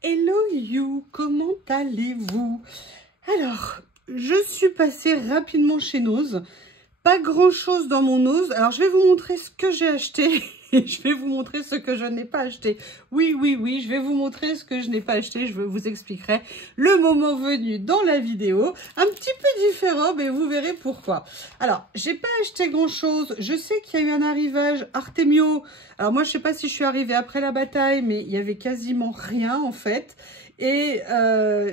Hello you, comment allez-vous? Alors, je suis passée rapidement chez Nose. Pas grand chose dans mon Nose. Alors, je vais vous montrer ce que j'ai acheté et je vais vous montrer ce que je n'ai pas acheté. Oui, je vais vous montrer ce que je n'ai pas acheté. Je vous expliquerai le moment venu dans la vidéo. Un petit peu différent, mais vous verrez pourquoi. Alors, j'ai pas acheté grand chose. Je sais qu'il y a eu un arrivage Artemio. Alors, moi, je sais pas si je suis arrivée après la bataille, mais il y avait quasiment rien en fait. Et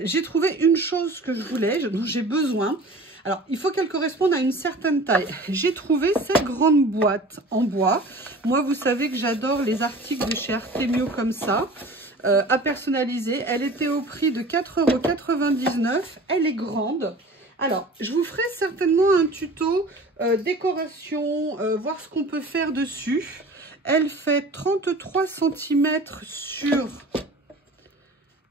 j'ai trouvé une chose que je voulais, dont j'ai besoin. Alors, il faut qu'elle corresponde à une certaine taille. J'ai trouvé cette grande boîte en bois. Moi, vous savez que j'adore les articles de chez Artemio comme ça, à personnaliser. Elle était au prix de 4,99 €. Elle est grande. Alors, je vous ferai certainement un tuto décoration, voir ce qu'on peut faire dessus. Elle fait 33 cm sur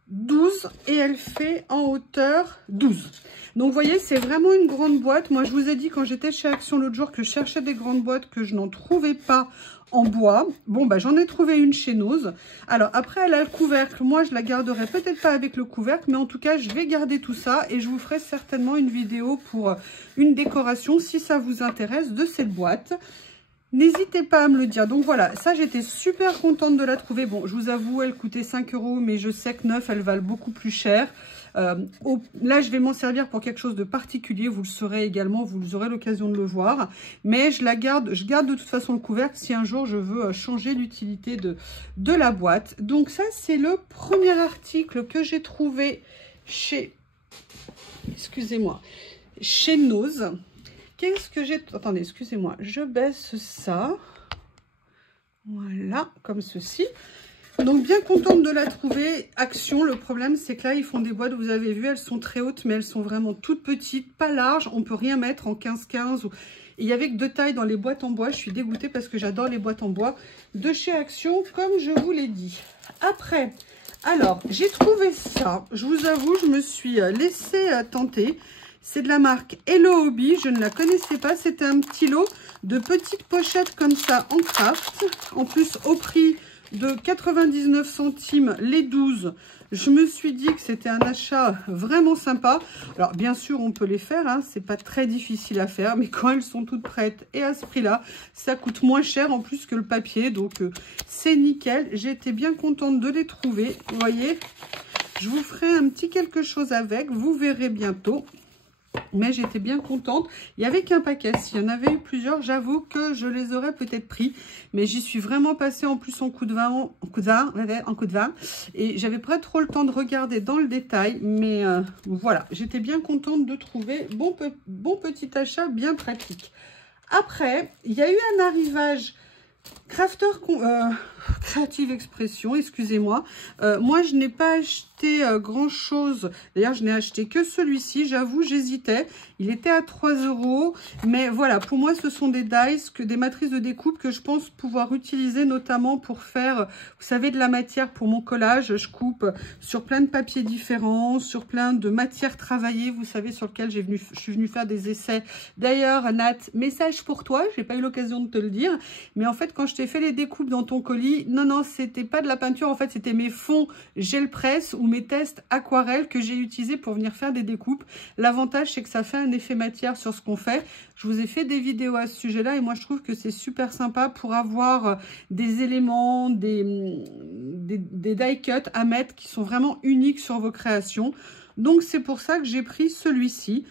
12 et elle fait en hauteur 12. Donc, vous voyez, c'est vraiment une grande boîte. Moi, je vous ai dit quand j'étais chez Action l'autre jour que je cherchais des grandes boîtes, que je n'en trouvais pas en bois. Bon, bah, j'en ai trouvé une chez Nose. Alors, après, elle a le couvercle. Moi, je la garderai peut-être pas avec le couvercle, mais en tout cas, je vais garder tout ça et je vous ferai certainement une vidéo pour une décoration, si ça vous intéresse, de cette boîte. N'hésitez pas à me le dire. Donc voilà, ça j'étais super contente de la trouver. Bon, je vous avoue, elle coûtait 5 €, mais je sais que neuf, elles valent beaucoup plus cher. Là, je vais m'en servir pour quelque chose de particulier. Vous le saurez également, vous aurez l'occasion de le voir. Mais je garde de toute façon le couvercle si un jour je veux changer l'utilité de la boîte. Donc ça, c'est le premier article que j'ai trouvé chez... Excusez-moi. Chez Nose. Qu'est-ce que j'ai... Attendez, excusez-moi, je baisse ça. Voilà, comme ceci. Donc, bien contente de la trouver. Action, le problème, c'est que là, ils font des boîtes, vous avez vu, elles sont très hautes, mais elles sont vraiment toutes petites, pas larges. On peut rien mettre en 15-15. Il n'y avait que deux tailles dans les boîtes en bois. Je suis dégoûtée parce que j'adore les boîtes en bois de chez Action, comme je vous l'ai dit. Après, alors, j'ai trouvé ça. Je vous avoue, je me suis laissée tenter. C'est de la marque Hello Hobby, je ne la connaissais pas. C'était un petit lot de petites pochettes comme ça en craft. En plus, au prix de 99 centimes les 12. Je me suis dit que c'était un achat vraiment sympa. Alors, bien sûr, on peut les faire. Hein, c'est pas très difficile à faire. Mais quand elles sont toutes prêtes et à ce prix-là, ça coûte moins cher en plus que le papier. Donc, c'est nickel. J'ai été bien contente de les trouver. Vous voyez, je vous ferai un petit quelque chose avec. Vous verrez bientôt. Mais j'étais bien contente. Il n'y avait qu'un paquet. S'il y en avait eu plusieurs, j'avoue que je les aurais peut-être pris. Mais j'y suis vraiment passée en plus en coup de vin. Et j'avais pas trop le temps de regarder dans le détail. Mais voilà, j'étais bien contente de trouver bon petit achat bien pratique. Après, il y a eu un arrivage Crafter Creative Expression, excusez-moi. Moi, je n'ai pas acheté grand chose. D'ailleurs, je n'ai acheté que celui-ci. J'avoue, j'hésitais. Il était à 3 €. Mais voilà, pour moi, ce sont des dies, des matrices de découpe que je pense pouvoir utiliser notamment pour faire, vous savez, de la matière pour mon collage. Je coupe sur plein de papiers différents, sur plein de matières travaillées, vous savez, sur lesquelles je suis venue faire des essais. D'ailleurs, Nat, message pour toi. J'ai pas eu l'occasion de te le dire. Mais en fait, quand je t'ai fait les découpes dans ton colis, non, c'était pas de la peinture. En fait, c'était mes fonds gel presse ou mes tests aquarelles que j'ai utilisés pour venir faire des découpes. L'avantage, c'est que ça fait un effet matière sur ce qu'on fait. Je vous ai fait des vidéos à ce sujet-là et moi, je trouve que c'est super sympa pour avoir des éléments, des die cuts à mettre qui sont vraiment uniques sur vos créations. Donc, c'est pour ça que j'ai pris celui-ci.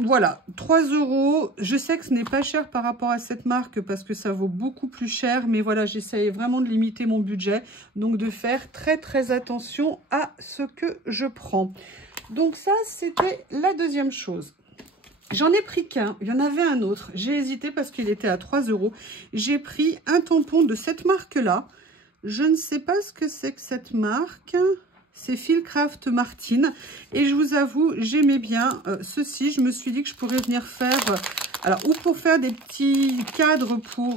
Voilà, 3 €. Je sais que ce n'est pas cher par rapport à cette marque parce que ça vaut beaucoup plus cher. Mais voilà, j'essaye vraiment de limiter mon budget. Donc, de faire très attention à ce que je prends. Donc, ça, c'était la deuxième chose. J'en ai pris qu'un. Il y en avait un autre. J'ai hésité parce qu'il était à 3 €. J'ai pris un tampon de cette marque-là. Je ne sais pas ce que c'est que cette marque. C'est Fieldcraft Martin. Et je vous avoue, j'aimais bien ceci. Je me suis dit que je pourrais venir faire... alors, ou pour faire des petits cadres pour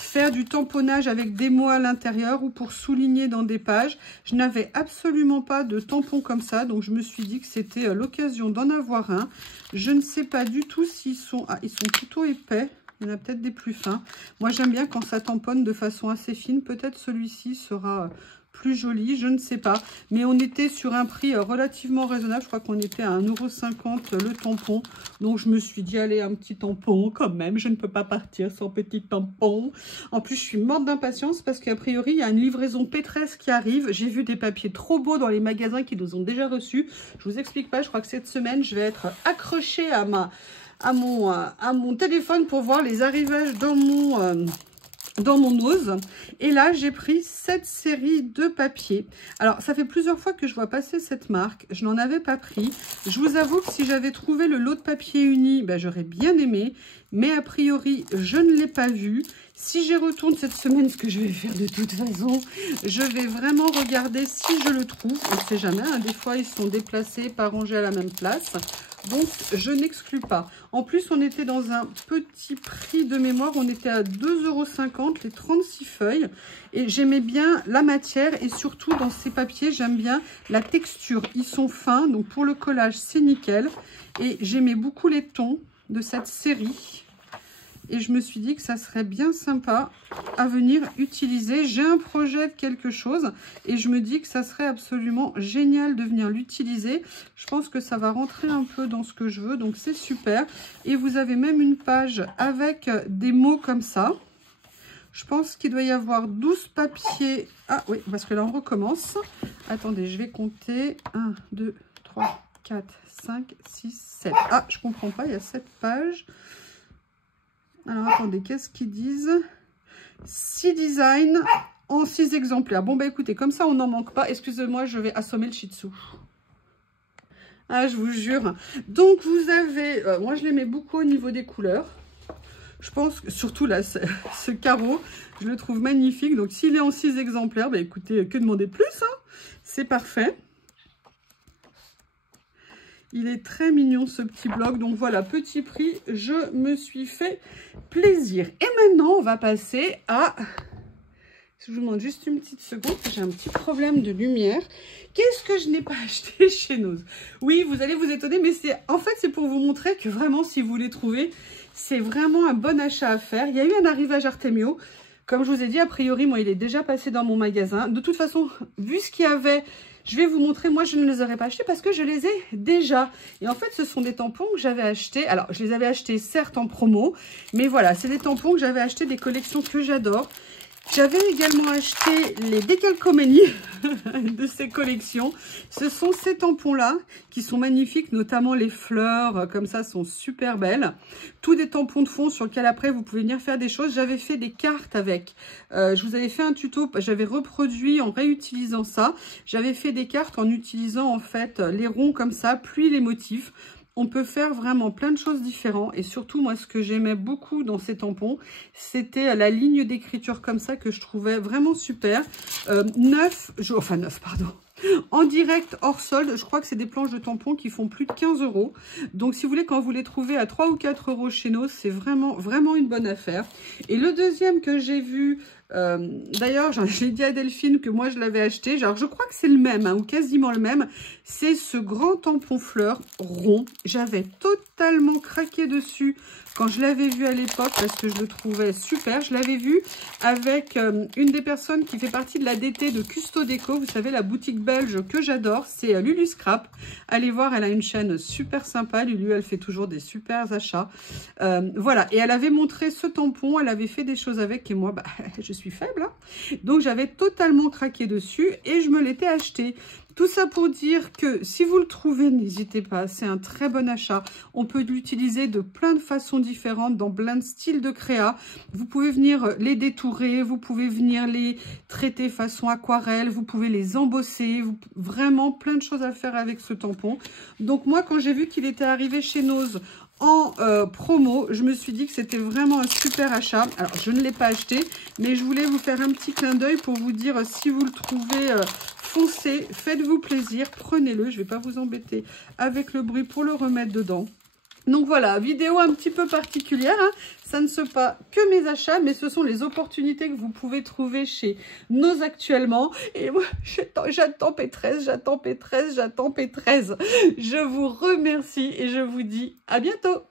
faire du tamponnage avec des mots à l'intérieur ou pour souligner dans des pages. Je n'avais absolument pas de tampon comme ça. Donc, je me suis dit que c'était l'occasion d'en avoir un. Je ne sais pas du tout s'ils sont... Ah, ils sont plutôt épais. Il y en a peut-être des plus fins. Moi, j'aime bien quand ça tamponne de façon assez fine. Peut-être celui-ci sera... plus joli, je ne sais pas. Mais on était sur un prix relativement raisonnable. Je crois qu'on était à 1,50 € le tampon. Donc je me suis dit, allez, un petit tampon quand même. Je ne peux pas partir sans petit tampon. En plus, je suis morte d'impatience parce qu'a priori, il y a une livraison P13 qui arrive. J'ai vu des papiers trop beaux dans les magasins qui nous ont déjà reçus. Je vous explique pas, je crois que cette semaine, je vais être accrochée à mon téléphone pour voir les arrivages dans mon ose. Et là, j'ai pris cette série de papiers. Alors, ça fait plusieurs fois que je vois passer cette marque. Je n'en avais pas pris. Je vous avoue que si j'avais trouvé le lot de papier uni, ben, j'aurais bien aimé. Mais a priori, je ne l'ai pas vu. Si j'y retourne cette semaine, ce que je vais faire de toute façon, je vais vraiment regarder si je le trouve. On ne sait jamais, hein. Des fois, ils sont déplacés, pas rangés à la même place. Donc, je n'exclus pas. En plus, on était dans un petit prix de mémoire. On était à 2,50 € les 36 feuilles. Et j'aimais bien la matière. Et surtout, dans ces papiers, j'aime bien la texture. Ils sont fins. Donc, pour le collage, c'est nickel. Et j'aimais beaucoup les tons de cette série. Et je me suis dit que ça serait bien sympa à venir utiliser. J'ai un projet de quelque chose et je me dis que ça serait absolument génial de venir l'utiliser. Je pense que ça va rentrer un peu dans ce que je veux, donc c'est super. Et vous avez même une page avec des mots comme ça. Je pense qu'il doit y avoir 12 papiers. Ah oui, parce que là on recommence. Attendez, je vais compter. 1, 2, 3, 4, 5, 6, 7. Ah, je comprends pas, il y a 7 pages. Alors, attendez, qu'est-ce qu'ils disent? 6 designs en 6 exemplaires. Bon, bah écoutez, comme ça, on n'en manque pas. Excusez-moi, je vais assommer le shih tzu. Ah, je vous jure. Donc, vous avez... moi, je l'aimais beaucoup au niveau des couleurs. Je pense que, surtout là, ce carreau, je le trouve magnifique. Donc, s'il est en 6 exemplaires, bah écoutez, que demander plus, hein? C'est parfait. Il est très mignon ce petit bloc. Donc voilà, petit prix, je me suis fait plaisir. Et maintenant, on va passer à... Je vous demande juste une petite seconde, j'ai un petit problème de lumière. Qu'est-ce que je n'ai pas acheté chez Nose? Oui, vous allez vous étonner, mais en fait, c'est pour vous montrer que vraiment, si vous les trouvez, c'est vraiment un bon achat à faire. Il y a eu un arrivage Artemio. Comme je vous ai dit, a priori, moi, il est déjà passé dans mon magasin. De toute façon, vu ce qu'il y avait... Je vais vous montrer, moi je ne les aurais pas achetés parce que je les ai déjà. Et en fait, ce sont des tampons que j'avais achetés. Alors, je les avais achetés certes en promo, mais voilà, c'est des tampons que j'avais achetés des collections que j'adore. J'avais également acheté les décalcomanies de ces collections. Ce sont ces tampons-là qui sont magnifiques, notamment les fleurs, comme ça, sont super belles. Tous des tampons de fond sur lesquels après, vous pouvez venir faire des choses. J'avais fait des cartes avec. Je vous avais fait un tuto, j'avais reproduit en réutilisant ça. J'avais fait des cartes en utilisant en fait les ronds comme ça, puis les motifs. On peut faire vraiment plein de choses différentes. Et surtout, moi, ce que j'aimais beaucoup dans ces tampons, c'était la ligne d'écriture comme ça que je trouvais vraiment super. 9, pardon. En direct, hors solde, je crois que c'est des planches de tampons qui font plus de 15 €. Donc, si vous voulez, quand vous les trouvez à 3 ou 4 € chez nous, c'est vraiment une bonne affaire. Et le deuxième que j'ai vu... d'ailleurs, j'ai dit à Delphine que moi je l'avais acheté. Genre, je crois que c'est le même, hein, ou quasiment le même. C'est ce grand tampon fleur rond. J'avais totalement craqué dessus quand je l'avais vu à l'époque parce que je le trouvais super. Je l'avais vu avec une des personnes qui fait partie de la DT de Custo Déco. Vous savez, la boutique belge que j'adore, c'est Lulu Scrap. Allez voir, elle a une chaîne super sympa. Lulu, elle fait toujours des super achats. Voilà, et elle avait montré ce tampon. Elle avait fait des choses avec et moi, bah, je suis faible, hein. Donc j'avais totalement craqué dessus et je me l'étais acheté. Tout ça pour dire que si vous le trouvez, n'hésitez pas, c'est un très bon achat. On peut l'utiliser de plein de façons différentes, dans plein de styles de créa. Vous pouvez venir les détourer, vous pouvez venir les traiter façon aquarelle, vous pouvez les embosser, vraiment plein de choses à faire avec ce tampon. Donc moi, quand j'ai vu qu'il était arrivé chez Nose en promo, je me suis dit que c'était vraiment un super achat. Alors, je ne l'ai pas acheté, mais je voulais vous faire un petit clin d'œil pour vous dire si vous le trouvez, foncez, faites-vous plaisir, prenez-le. Je ne vais pas vous embêter avec le bruit pour le remettre dedans. Donc voilà, vidéo un petit peu particulière, hein. Ça ne sont pas que mes achats, mais ce sont les opportunités que vous pouvez trouver chez Nose actuellement. Et moi, j'attends P13, j'attends P13, j'attends P13. Je vous remercie et je vous dis à bientôt.